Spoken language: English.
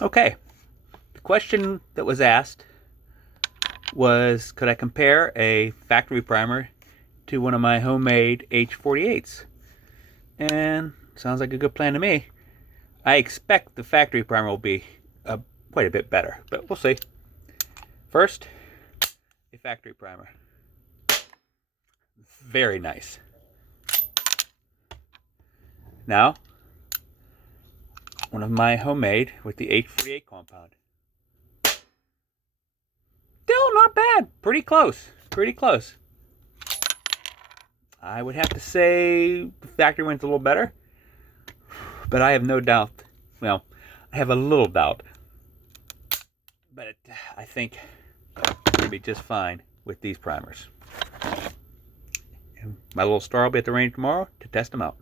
Okay, the question that was asked was, could I compare a factory primer to one of my homemade H-48s? And sounds like a good plan to me. I expect the factory primer will be quite a bit better, but we'll see. First, a factory primer. Very nice. Now, one of my homemade with the H-48 compound. Still not bad. Pretty close. Pretty close. I would have to say the factory one's a little better, but I have no doubt. Well, I have a little doubt, but I think it's going to be just fine with these primers. And my little star will be at the range tomorrow to test them out.